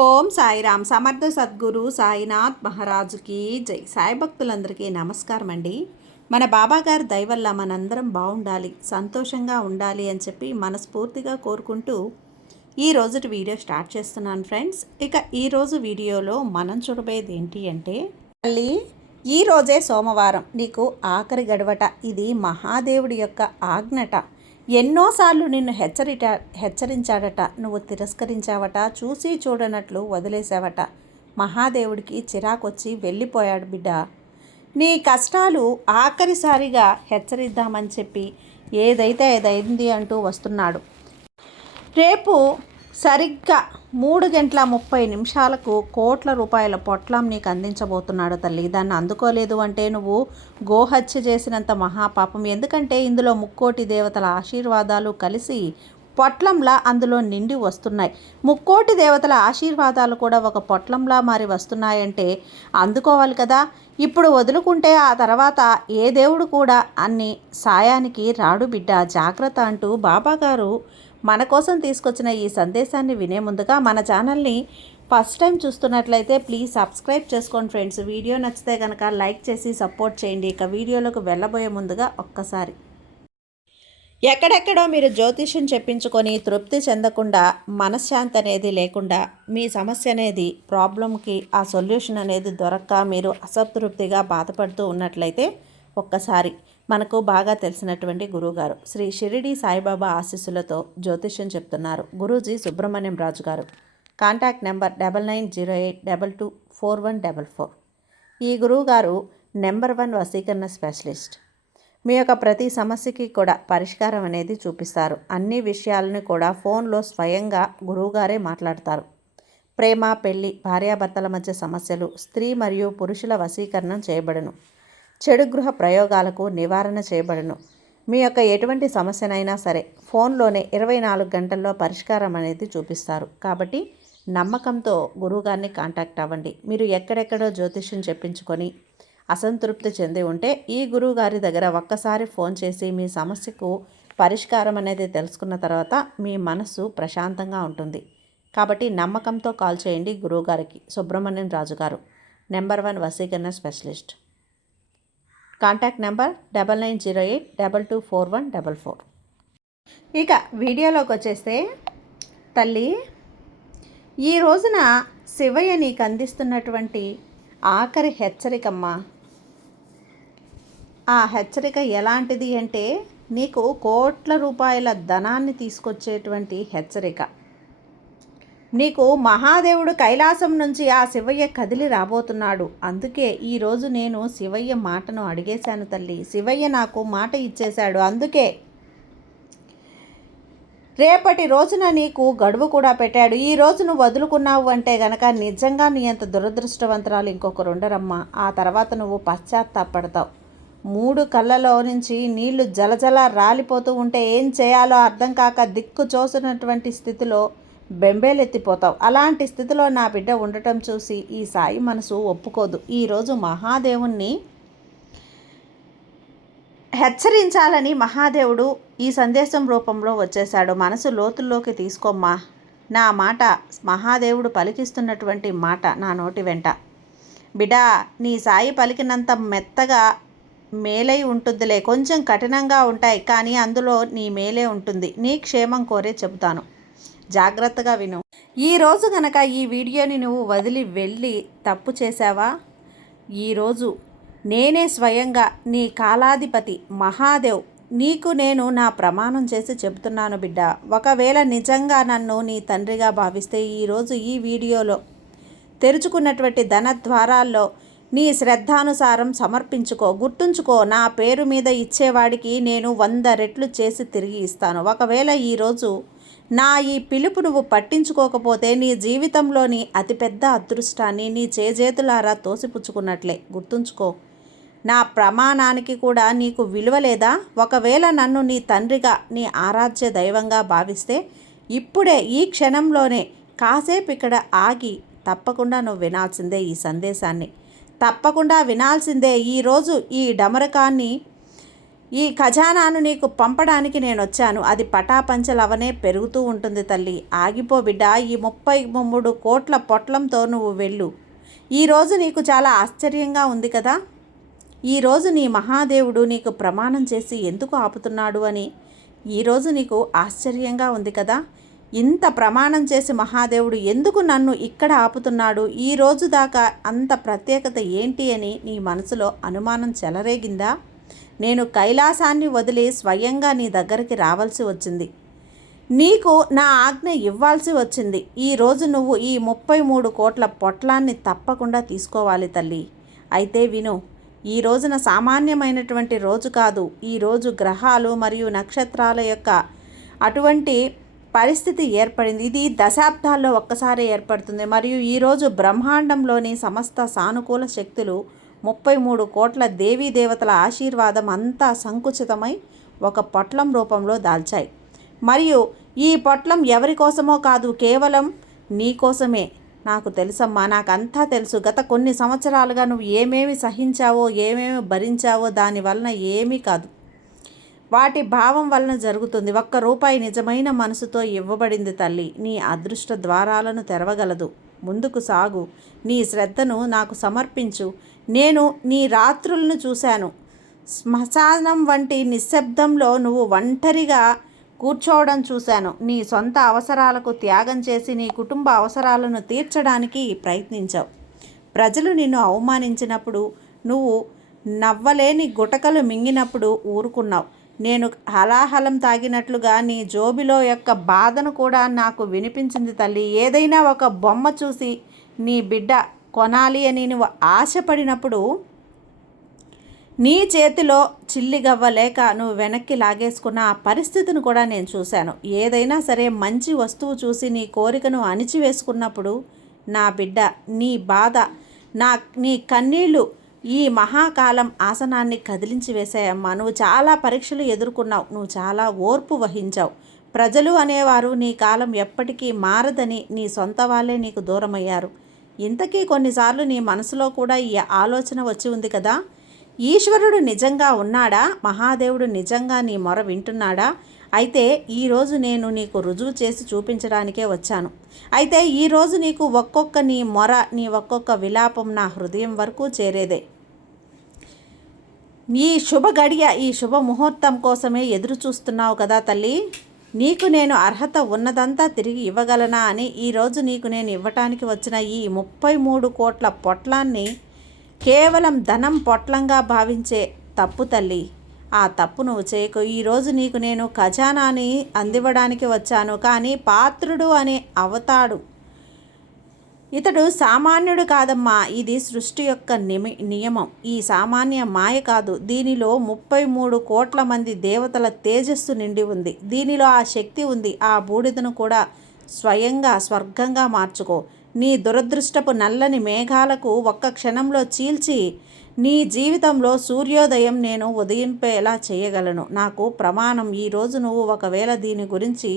ఓం సాయిరామ్. సమర్థ సద్గురు సాయినాథ్ మహారాజుకి జై. సాయి భక్తులందరికీ నమస్కారం అండి. మన బాబాగారు దయ వల్ల మనందరం బాగుండాలి, సంతోషంగా ఉండాలి అని చెప్పి మనస్ఫూర్తిగా కోరుకుంటూ ఈ రోజుటి వీడియో స్టార్ట్ చేస్తున్నాను ఫ్రెండ్స్. ఇక ఈరోజు వీడియోలో మనం చూడబోయేది ఏంటి అంటే, తల్లి ఈరోజే సోమవారం, నీకు ఆఖరి గడవట. ఇది మహాదేవుడి యొక్క ఆజ్ఞట. ఎన్నోసార్లు నిన్ను హెచ్చరించాడట, నువ్వు తిరస్కరించావట, చూసి చూడనట్లు వదిలేసావట. మహాదేవుడికి చిరాకొచ్చి వెళ్ళిపోయాడు బిడ్డ. నీ కష్టాలు ఆఖరిసారిగా హెచ్చరిద్దామని చెప్పి ఏదైతే ఏదైంది అంటూ వస్తున్నాడు. రేపు సరిగ్గా 3:30 కోట్ల రూపాయల పొట్లం నీకు అందించబోతున్నాడు తల్లి. దాన్ని అందుకోలేదు అంటే నువ్వు గోహత్య చేసినంత మహాపాపం. ఎందుకంటే ఇందులో ముక్కోటి దేవతల ఆశీర్వాదాలు కలిసి పొట్లంలా అందులో నిండి వస్తున్నాయి. ముక్కోటి దేవతల ఆశీర్వాదాలు కూడా ఒక పొట్లంలా మారి వస్తున్నాయంటే అందుకోవాలి కదా. ఇప్పుడు వదులుకుంటే ఆ తర్వాత ఏ దేవుడు కూడా అన్ని సాయానికి రాడు బిడ్డ, జాగ్రత్త అంటూ బాబాగారు మన కోసం తీసుకొచ్చిన ఈ సందేశాన్ని వినే ముందుగా మన ఛానల్ని ఫస్ట్ టైం చూస్తున్నట్లయితే ప్లీజ్ సబ్స్క్రైబ్ చేసుకోండి ఫ్రెండ్స్. వీడియో నచ్చితే కనుక లైక్ చేసి సపోర్ట్ చేయండి. ఇక వీడియోలోకి వెళ్ళబోయే ముందుగా ఒక్కసారి, ఎక్కడెక్కడో మీరు జ్యోతిష్యం చెప్పించుకొని తృప్తి చెందకుండా, మనశ్శాంతి అనేది లేకుండా, మీ సమస్య అనేది ప్రాబ్లంకి ఆ సొల్యూషన్ అనేది దొరక్క మీరు అసంతృప్తిగా బాధపడుతూ ఉన్నట్లయితే ఒక్కసారి మనకు బాగా తెలిసినటువంటి గురువుగారు శ్రీ షిరిడి సాయిబాబా ఆశీస్సులతో జ్యోతిష్యం చెప్తున్నారు గురూజీ సుబ్రహ్మణ్యం రాజు గారు. Contact number 9908224144. ఈ గురువుగారు నెంబర్ 1 వశీకరణ స్పెషలిస్ట్. మీ యొక్క ప్రతి సమస్యకి కూడా పరిష్కారం అనేది చూపిస్తారు. అన్ని విషయాలను కూడా ఫోన్లో స్వయంగా గురువుగారే మాట్లాడతారు. ప్రేమ, పెళ్లి, భార్యాభర్తల మధ్య సమస్యలు, స్త్రీ మరియు పురుషుల వశీకరణం చేయబడును. చెడు గృహ ప్రయోగాలకు నివారణ చేయబడును. మీ యొక్క ఎటువంటి సమస్యనైనా సరే ఫోన్లోనే 24 గంటల్లో పరిష్కారం అనేది చూపిస్తారు. కాబట్టి నమ్మకంతో గురువుగారిని కాంటాక్ట్ అవ్వండి. మీరు ఎక్కడెక్కడో జ్యోతిష్యం చెప్పించుకొని అసంతృప్తి చెంది ఉంటే ఈ గురువుగారి దగ్గర ఒక్కసారి ఫోన్ చేసి మీ సమస్యకు పరిష్కారం అనేది తెలుసుకున్న తర్వాత మీ మనస్సు ప్రశాంతంగా ఉంటుంది. కాబట్టి నమ్మకంతో కాల్ చేయండి గురువుగారికి. సుబ్రహ్మణ్యం రాజు గారు, నెంబర్ 1 వశీకరణ స్పెషలిస్ట్. Contact number 9908224144. ఇక వీడియోలోకి వచ్చేస్తే, తల్లి ఈ రోజున శివయ్య నీకు అందిస్తున్నటువంటి ఆఖరి హెచ్చరికమ్మ. ఆ హెచ్చరిక ఎలాంటిది అంటే, నీకు కోట్ల రూపాయల ధనాన్ని తీసుకొచ్చేటువంటి హెచ్చరిక. నీకు మహాదేవుడు కైలాసం నుంచి ఆ శివయ్య కదిలి రాబోతున్నాడు. అందుకే ఈరోజు నేను శివయ్య మాటను అడిగేశాను తల్లి. శివయ్య నాకు మాట ఇచ్చేశాడు. అందుకే రేపటి రోజున నీకు గడువు కూడా పెట్టాడు. ఈ రోజు నువ్వు వదులుకున్నావు అంటే గనక నిజంగా నీ అంత దురదృష్టవంతరాలు ఇంకొకరు ఉండరమ్మా. ఆ తర్వాత నువ్వు పశ్చాత్తాపడతావు. 3 కళ్ళలో నుంచి నీళ్లు జలజల రాలిపోతూ ఉంటే ఏం చేయాలో అర్థం కాక దిక్కు చూసినటువంటి స్థితిలో బెంబేలెత్తిపోతావు. అలాంటి స్థితిలో నా బిడ్డ ఉండటం చూసి ఈ సాయి మనసు ఒప్పుకోదు. ఈరోజు మహాదేవుణ్ణి హెచ్చరించాలని మహాదేవుడు ఈ సందేశం రూపంలో వచ్చేశాడు. మనసు లోతుల్లోకి తీసుకోమ్మా. నా మాట మహాదేవుడు పలికిస్తున్నటువంటి మాట నా నోటి వెంట. బిడ్డా, నీ సాయి పలికినంత మెత్తగా మేలై ఉంటుందిలే. కొంచెం కఠినంగా ఉంటాయి, కానీ అందులో నీ మేలే ఉంటుంది. నీ క్షేమం కోరే చెబుతాను, జాగ్రత్తగా విను. ఈరోజు గనక ఈ వీడియోని నువ్వు వదిలి వెళ్ళి తప్పు చేశావా, ఈరోజు నేనే స్వయంగా నీ కాలాధిపతి మహాదేవ్ నీకు నేను నా ప్రమాణం చేసి చెబుతున్నాను బిడ్డ. ఒకవేళ నిజంగా నన్ను నీ తండ్రిగా భావిస్తే ఈరోజు ఈ వీడియోలో తెరుచుకున్నటువంటి ధన ద్వారాల్లో నీ శ్రద్ధానుసారం సమర్పించుకో. గుర్తుంచుకో, నా పేరు మీద ఇచ్చేవాడికి నేను 100 రెట్లు చేసి తిరిగి ఇస్తాను. ఒకవేళ ఈరోజు నా ఈ పిలుపు నువ్వు పట్టించుకోకపోతే నీ జీవితంలోని అతిపెద్ద అదృష్టాన్ని నీ చేజేతులారా తోసిపుచ్చుకున్నట్లే. గుర్తుంచుకో, నా ప్రమాణానికి కూడా నీకు విలువ లేదా? ఒకవేళ నన్ను నీ తండ్రిగా, నీ ఆరాధ్య దైవంగా భావిస్తే ఇప్పుడే ఈ క్షణంలోనే కాసేపు ఇక్కడ ఆగి తప్పకుండా నువ్వు వినాల్సిందే. ఈ సందేశాన్ని తప్పకుండా వినాల్సిందే. ఈరోజు ఈ డమరకాన్ని ఈ ఖజానాను నీకు పంపడానికి నేను వచ్చాను. అది పటాపంచలవనే పెరుగుతూ ఉంటుంది తల్లి. ఆగిపో బిడ్డ, ఈ 33 కోట్ల పొట్లంతో నువ్వు వెళ్ళు. ఈరోజు నీకు చాలా ఆశ్చర్యంగా ఉంది కదా. ఈరోజు నీ మహాదేవుడు నీకు ప్రమాణం చేసి ఎందుకు ఆపుతున్నాడు అని ఈరోజు నీకు ఆశ్చర్యంగా ఉంది కదా. ఇంత ప్రమాణం చేసి మహాదేవుడు ఎందుకు నన్ను ఇక్కడ ఆపుతున్నాడు, ఈరోజు దాకా అంత ప్రత్యేకత ఏంటి అని నీ మనసులో అనుమానం చెలరేగిందా? నేను కైలాసాన్ని వదిలి స్వయంగా నీ దగ్గరికి రావాల్సి వచ్చింది. నీకు నా ఆజ్ఞ ఇవ్వాల్సి వచ్చింది. ఈరోజు నువ్వు ఈ 33 కోట్ల పొట్లాన్ని తప్పకుండా తీసుకోవాలి తల్లి. అయితే విను, ఈ రోజున సామాన్యమైనటువంటి రోజు కాదు. ఈరోజు గ్రహాలు మరియు నక్షత్రాల యొక్క అటువంటి పరిస్థితి ఏర్పడింది. ఇది దశాబ్దాల్లో ఒక్కసారి ఏర్పడుతుంది. మరియు ఈరోజు బ్రహ్మాండంలోని సమస్త సానుకూల శక్తులు 33 కోట్ల దేవీ దేవతల ఆశీర్వాదం అంతా సంకుచితమై ఒక పొట్లం రూపంలో దాల్చాయి. మరియు ఈ పొట్లం ఎవరి కోసమో కాదు, కేవలం నీ కోసమే. నాకు తెలుసమ్మా, నాకంతా తెలుసు. గత కొన్ని సంవత్సరాలుగా నువ్వు ఏమేమి సహించావో, ఏమేమి భరించావో దాని వలన ఏమీ కాదు, వాటి భావం వలన జరుగుతుంది. ₹1 నిజమైన మనసుతో ఇవ్వబడింది తల్లి. నీ అదృష్ట ద్వారాలను తెరవగలదు. ముందుకు సాగు, నీ శ్రద్ధను నాకు సమర్పించు. నేను నీ రాత్రులను చూశాను. శ్మశానం వంటి నిశ్శబ్దంలో నువ్వు ఒంటరిగా కూర్చోవడం చూశాను. నీ సొంత అవసరాలకు త్యాగం చేసి నీ కుటుంబ అవసరాలను తీర్చడానికి ప్రయత్నించావు. ప్రజలు నిన్ను అవమానించినప్పుడు, నువ్వు నవ్వలేని గుటకలు మింగినప్పుడు ఊరుకున్నావు. నేను హలాహలం తాగినట్లుగా నీ జోబిలో యొక్క బాధను కూడా నాకు వినిపించింది తల్లి. ఏదైనా ఒక బొమ్మ చూసి నీ బిడ్డ కొనాలి అని నువ్వు ఆశపడినప్పుడు నీ చేతిలో చిల్లిగవ్వ లేక నువ్వు వెనక్కి లాగేసుకున్న ఆ పరిస్థితిని కూడా నేను చూశాను. ఏదైనా సరే మంచి వస్తువు చూసి నీ కోరికను అణిచివేసుకున్నప్పుడు నా బిడ్డ నీ బాధ, నీ కన్నీళ్ళు ఈ మహాకాలం ఆసనాన్ని కదిలించి వేసాయమ్మా. నువ్వు చాలా పరీక్షలు ఎదుర్కొన్నావు. నువ్వు చాలా ఓర్పు వహించావు. ప్రజలు అనేవారు నీ కాలం ఎప్పటికీ మారదని నీ సొంత వాళ్ళే నీకు దూరమయ్యారు. ఇంతకీ కొన్నిసార్లు నీ మనసులో కూడా ఈ ఆలోచన వచ్చి ఉంది కదా, ఈశ్వరుడు నిజంగా ఉన్నాడా, మహాదేవుడు నిజంగా నీ మొర వింటున్నాడా? అయితే ఈరోజు నేను నీకు రుజువు చేసి చూపించడానికే వచ్చాను. అయితే ఈరోజు నీకు ఒక్కొక్క నీ మొర, నీ ఒక్కొక్క విలాపం నా హృదయం వరకు చేరేదే. ఈ శుభ గడియ, ఈ శుభ ముహూర్తం కోసమే ఎదురు చూస్తున్నావు కదా తల్లి. నీకు నేను అర్హత ఉన్నదంతా తిరిగి ఇవ్వగలనా అని ఈరోజు నీకు నేను ఇవ్వటానికి వచ్చిన ఈ 33 కోట్ల పొట్లాన్ని కేవలం ధనం పొట్లంగా భావించే తప్పు తల్లి. ఆ తప్పు నువ్వు చేయకు. ఈరోజు నీకు నేను ఖజానాని అందివ్వడానికి వచ్చాను. కానీ పాత్రుడు అనే అవతాడు, ఇతడు సామాన్యుడు కాదమ్మా. ఇది సృష్టి యొక్క నియమం. ఈ సామాన్య మాయ కాదు. దీనిలో 33 కోట్ల మంది దేవతల తేజస్సు నిండి ఉంది. దీనిలో ఆ శక్తి ఉంది. ఆ బూడిదను కూడా స్వయంగా స్వర్గంగా మార్చుకో. నీ దురదృష్టపు నల్లని మేఘాలకు ఒక్క క్షణంలో చీల్చి నీ జీవితంలో సూర్యోదయం నేను ఉదయింపేలా చేయగలను. నాకు ప్రమాణం. ఈరోజు నువ్వు ఒకవేళ దీని గురించి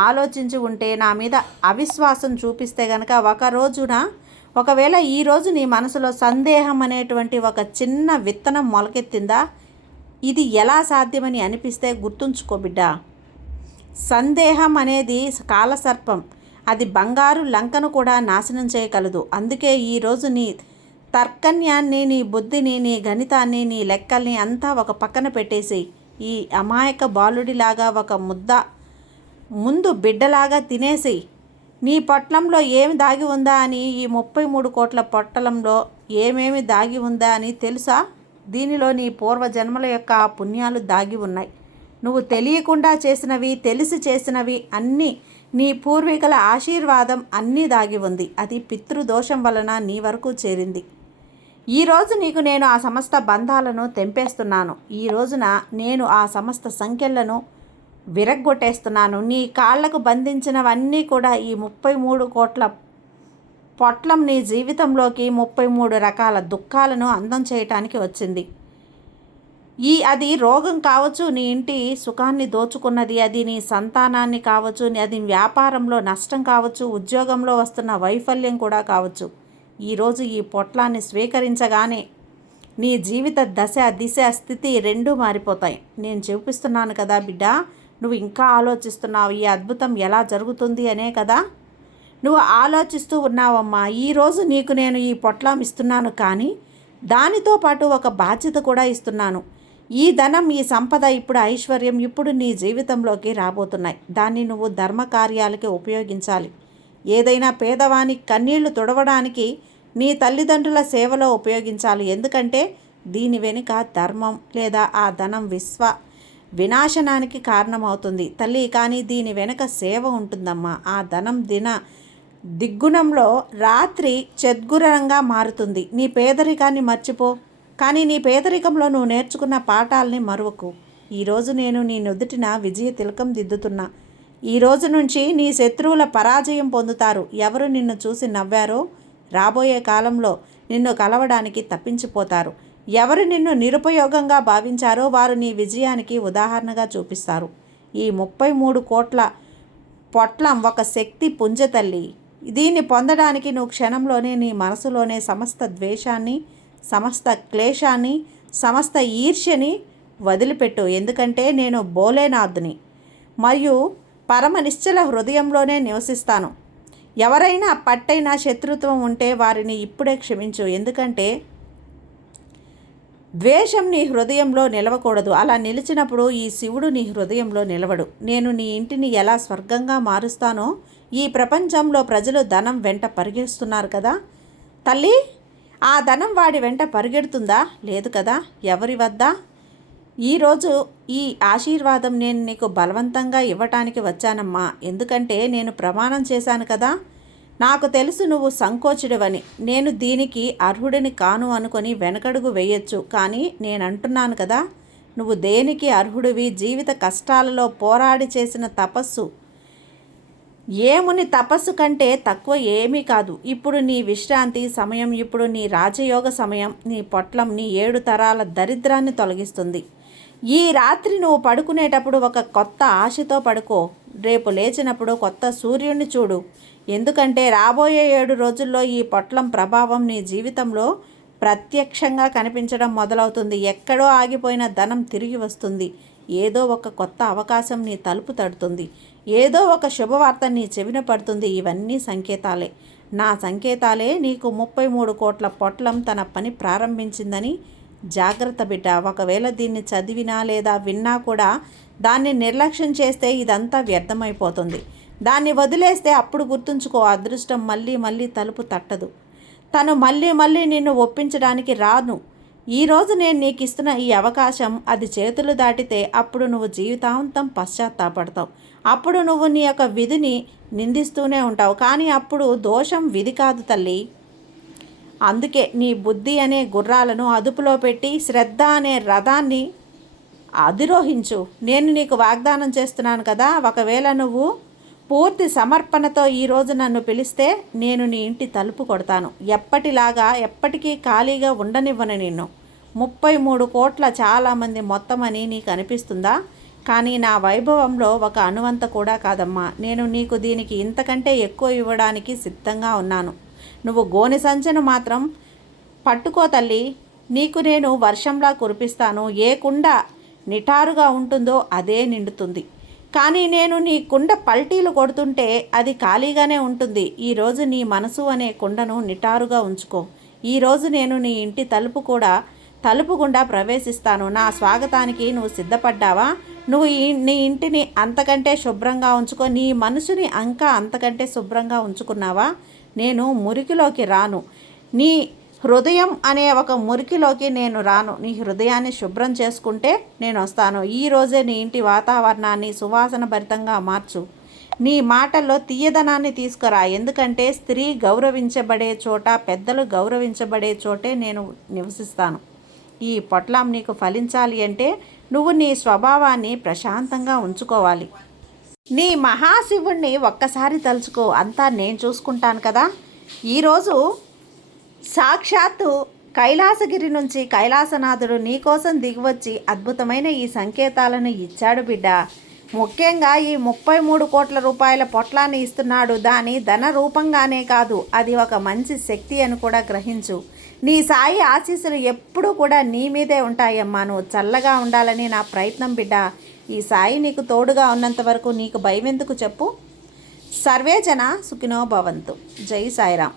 ఆలోచించి ఉంటే, నా మీద అవిశ్వాసం చూపిస్తే గనక ఒకవేళ ఈరోజు నీ మనసులో సందేహం అనేటువంటి ఒక చిన్న విత్తనం మొలకెత్తిందా, ఇది ఎలా సాధ్యమని అనిపిస్తే గుర్తుంచుకో బిడ్డ. సందేహం అనేది కాలసర్పం. అది బంగారు లంకను కూడా నాశనం చేయగలదు. అందుకే ఈరోజు నీ తర్కన్యాన్ని, నీ బుద్ధిని, నీ గణితాన్ని, నీ లెక్కల్ని అంతా ఒక పక్కన పెట్టేసి ఈ అమాయక బాలుడిలాగా ఒక ముద్ద ముందు బిడ్డలాగా తినేసి నీ పొట్లంలో ఏమి దాగి ఉందా అని, ఈ 33 కోట్ల పొట్టలంలో ఏమేమి దాగి ఉందా అని తెలుసా? దీనిలో నీ పూర్వజన్మల యొక్క పుణ్యాలు దాగి ఉన్నాయి. నువ్వు తెలియకుండా చేసినవి, తెలిసి చేసినవి అన్నీ, నీ పూర్వీకుల ఆశీర్వాదం అన్నీ దాగి ఉంది. అది పితృదోషం వలన నీ వరకు చేరింది. ఈరోజు నీకు నేను ఆ సమస్త బంధాలను తెంపేస్తున్నాను. ఈ రోజున నేను ఆ సమస్త సంఖ్యలను విరగ్గొట్టేస్తున్నాను. నీ కాళ్లకు బంధించినవన్నీ కూడా ఈ 33 కోట్ల పొట్లం నీ జీవితంలోకి 33 రకాల దుఃఖాలను అందం చేయటానికి వచ్చింది. అది రోగం కావచ్చు, నీ ఇంటి సుఖాన్ని దోచుకున్నది, అది నీ సంతానాన్ని కావచ్చు, అది వ్యాపారంలో నష్టం కావచ్చు, ఉద్యోగంలో వస్తున్న వైఫల్యం కూడా కావచ్చు. ఈరోజు ఈ పొట్లాన్ని స్వీకరించగానే నీ జీవిత దశ దిశ స్థితి రెండూ మారిపోతాయి. నేను చూపిస్తున్నాను కదా బిడ్డ, నువ్వు ఇంకా ఆలోచిస్తున్నావు ఈ అద్భుతం ఎలా జరుగుతుంది అనే కదా నువ్వు ఆలోచిస్తూ ఉన్నావమ్మా. ఈరోజు నీకు నేను ఈ పొట్లం ఇస్తున్నాను, కానీ దానితో పాటు ఒక బాధ్యత కూడా ఇస్తున్నాను. ఈ ధనం, ఈ సంపద, ఇప్పుడు ఐశ్వర్యం ఇప్పుడు నీ జీవితంలోకి రాబోతున్నాయి. దాన్ని నువ్వు ధర్మ కార్యాలకి ఉపయోగించాలి. ఏదైనా పేదవాని కన్నీళ్లు తుడవడానికి నీ తల్లిదండ్రుల సేవలో ఉపయోగించాలి. ఎందుకంటే దీని వెనుక ధర్మం లేదా ఆ ధనం వినాశనానికి కారణమవుతుంది తల్లి. కానీ దీని వెనుక సేవ ఉంటుందమ్మా. ఆ ధనం దిగ్గుణంలో రాత్రి చెద్గురంగా మారుతుంది. నీ పేదరికాన్ని మర్చిపో, కానీ నీ పేదరికంలో నువ్వు నేర్చుకున్న పాఠాలని మరువకు. ఈరోజు నేను నీ నుదుటిన విజయ తిలకం దిద్దుతున్నా. ఈ రోజు నుంచి నీ శత్రువుల పరాజయం పొందుతారు. ఎవరు నిన్ను చూసి నవ్వారో రాబోయే కాలంలో నిన్ను కలవడానికి తప్పించిపోతారు. ఎవరు నిన్ను నిరుపయోగంగా భావించారో వారు నీ విజయానికి ఉదాహరణగా చూపిస్తారు. ఈ 33 కోట్ల పొట్లం ఒక శక్తి పుంజ తల్లి. దీన్ని పొందడానికి నువ్వు క్షణంలోనే నీ మనసులోనే సమస్త ద్వేషాన్ని, సమస్త క్లేశాన్ని, సమస్త ఈర్ష్యని వదిలిపెట్టు. ఎందుకంటే నేను భోలేనాథుని మరియు పరమ నిశ్చల హృదయంలోనే నివసిస్తాను. ఎవరైనా పట్టైన శత్రుత్వం ఉంటే వారిని ఇప్పుడే క్షమించు. ఎందుకంటే ద్వేషం నీ హృదయంలో నిలవకూడదు. అలా నిలిచినప్పుడు ఈ శివుడు నీ హృదయంలో నిలవడు. నేను నీ ఇంటిని ఎలా స్వర్గంగా మారుస్తానో ఈ ప్రపంచంలో ప్రజలు ధనం వెంట పరిగెడుతున్నారు కదా తల్లి. ఆ ధనం వాడి వెంట పరిగెడుతుందా? లేదు కదా. ఎవరి వద్ద? ఈరోజు ఈ ఆశీర్వాదం నేను నీకు బలవంతంగా ఇవ్వటానికి వచ్చానమ్మా. ఎందుకంటే నేను ప్రమాణం చేశాను కదా. నాకు తెలుసు నువ్వు సంకోచుడివని. నేను దీనికి అర్హుడిని కాను అనుకొని వెనకడుగు వేయొచ్చు. కానీ నేను అంటున్నాను కదా, నువ్వు దేనికి అర్హుడివి. జీవిత కష్టాలలో పోరాడి చేసిన తపస్సు ఏముని తపస్సు కంటే తక్కువ ఏమీ కాదు. ఇప్పుడు నీ విశ్రాంతి సమయం, ఇప్పుడు నీ రాజయోగ సమయం. నీ పొట్లం నీ 7 తరాల దరిద్రాన్ని తొలగిస్తుంది. ఈ రాత్రి నువ్వు పడుకునేటప్పుడు ఒక కొత్త ఆశతో పడుకో. రేపు లేచినప్పుడు కొత్త సూర్యుడిని చూడు. ఎందుకంటే రాబోయే 7 రోజుల్లో ఈ పొట్లం ప్రభావం నీ జీవితంలో ప్రత్యక్షంగా కనిపించడం మొదలవుతుంది. ఎక్కడో ఆగిపోయిన ధనం తిరిగి వస్తుంది. ఏదో ఒక కొత్త అవకాశం నీ తలుపు తడుతుంది. ఏదో ఒక శుభవార్త నీ చెవిన పడుతుంది. ఇవన్నీ సంకేతాలే, నా సంకేతాలే. నీకు 33 కోట్ల పొట్లం తన పని ప్రారంభించిందని జాగ్రత్త బిడ్డ. ఒకవేళ దీన్ని చదివినా లేదా విన్నా కూడా దాన్ని నిర్లక్ష్యం చేస్తే ఇదంతా వ్యర్థమైపోతుంది. దాన్ని వదిలేస్తే అప్పుడు గుర్తుంచుకో, అదృష్టం మళ్ళీ మళ్ళీ తలుపు తట్టదు. తను మళ్ళీ మళ్ళీ నిన్ను ఒప్పించడానికి రాను. ఈరోజు నేను నీకు ఇస్తున్న ఈ అవకాశం అది చేతులు దాటితే అప్పుడు నువ్వు జీవితాంతం పశ్చాత్తాపడతావు. అప్పుడు నువ్వు నీ యొక్క విధిని నిందిస్తూనే ఉంటావు. కానీ అప్పుడు దోషం విధి కాదు తల్లి. అందుకే నీ బుద్ధి అనే గుర్రాలను అదుపులో పెట్టి శ్రద్ధ అనే రథాన్ని అధిరోహించు. నేను నీకు వాగ్దానం చేస్తున్నాను కదా, ఒకవేళ నువ్వు పూర్తి సమర్పణతో ఈరోజు నన్ను పిలిస్తే నేను నీ ఇంటి తలుపు కొడతాను. ఎప్పటిలాగా ఎప్పటికీ ఖాళీగా ఉండనివ్వను నిన్ను. 33 కోట్ల చాలామంది మొత్తం అని నీకు అనిపిస్తుందా? కానీ నా వైభవంలో ఒక అణువంత కూడా కాదమ్మా. నేను నీకు దీనికి ఇంతకంటే ఎక్కువ ఇవ్వడానికి సిద్ధంగా ఉన్నాను. నువ్వు గోనె సంచెను మాత్రం పట్టుకో తల్లి. నీకు నేను వర్షంలా కురిపిస్తాను. ఏ కుండ నిటారుగా ఉంటుందో అదే నిండుతుంది. కానీ నేను నీ కుండ పల్టీలు కొడుతుంటే అది ఖాళీగానే ఉంటుంది. ఈరోజు నీ మనసు అనే కుండను నిటారుగా ఉంచుకో. ఈరోజు నేను నీ ఇంటి తలుపు గుండా ప్రవేశిస్తాను. నా స్వాగతానికి నువ్వు సిద్ధపడ్డావా? నువ్వు నీ ఇంటిని అంతకంటే శుభ్రంగా ఉంచుకో. నీ మనసుని అంతకంటే శుభ్రంగా ఉంచుకున్నావా? నేను మురికిలోకి రాను. నీ హృదయం అనే ఒక మురికిలోకి నేను రాను. నీ హృదయాన్ని శుభ్రం చేసుకుంటే నేను వస్తాను. ఈరోజే నీ ఇంటి వాతావరణాన్ని సువాసన భరితంగా మార్చు. నీ మాటల్లో తీయదనాన్ని తీసుకురా. ఎందుకంటే స్త్రీ గౌరవించబడే చోట, పెద్దలు గౌరవించబడే చోటే నేను నివసిస్తాను. ఈ పొట్లం నీకు ఫలించాలి అంటే నువ్వు నీ స్వభావాన్ని ప్రశాంతంగా ఉంచుకోవాలి. నీ మహాశివుణ్ణి ఒక్కసారి తలుచుకో. అంతా నేను చూసుకుంటాను కదా. ఈరోజు సాక్షాత్తు కైలాసగిరి నుంచి కైలాసనాథుడు నీకోసం దిగివచ్చి అద్భుతమైన ఈ సంకేతాలను ఇచ్చాడు బిడ్డ. ముఖ్యంగా ఈ 33 కోట్ల రూపాయల పొట్లాన్ని ఇస్తున్నాడు. దాని ధన రూపంగానే కాదు, అది ఒక మంచి శక్తి అని కూడా గ్రహించు. నీ సాయి ఆశీస్సులు ఎప్పుడూ కూడా నీ మీదే ఉంటాయమ్మా. నువ్వు చల్లగా ఉండాలని నా ప్రయత్నం బిడ్డ. ఈ సాయి నీకు తోడుగా ఉన్నంత వరకు నీకు భయం ఎందుకు చెప్పు. సర్వే జన సుఖినో భవంతు. జై సాయిరాం.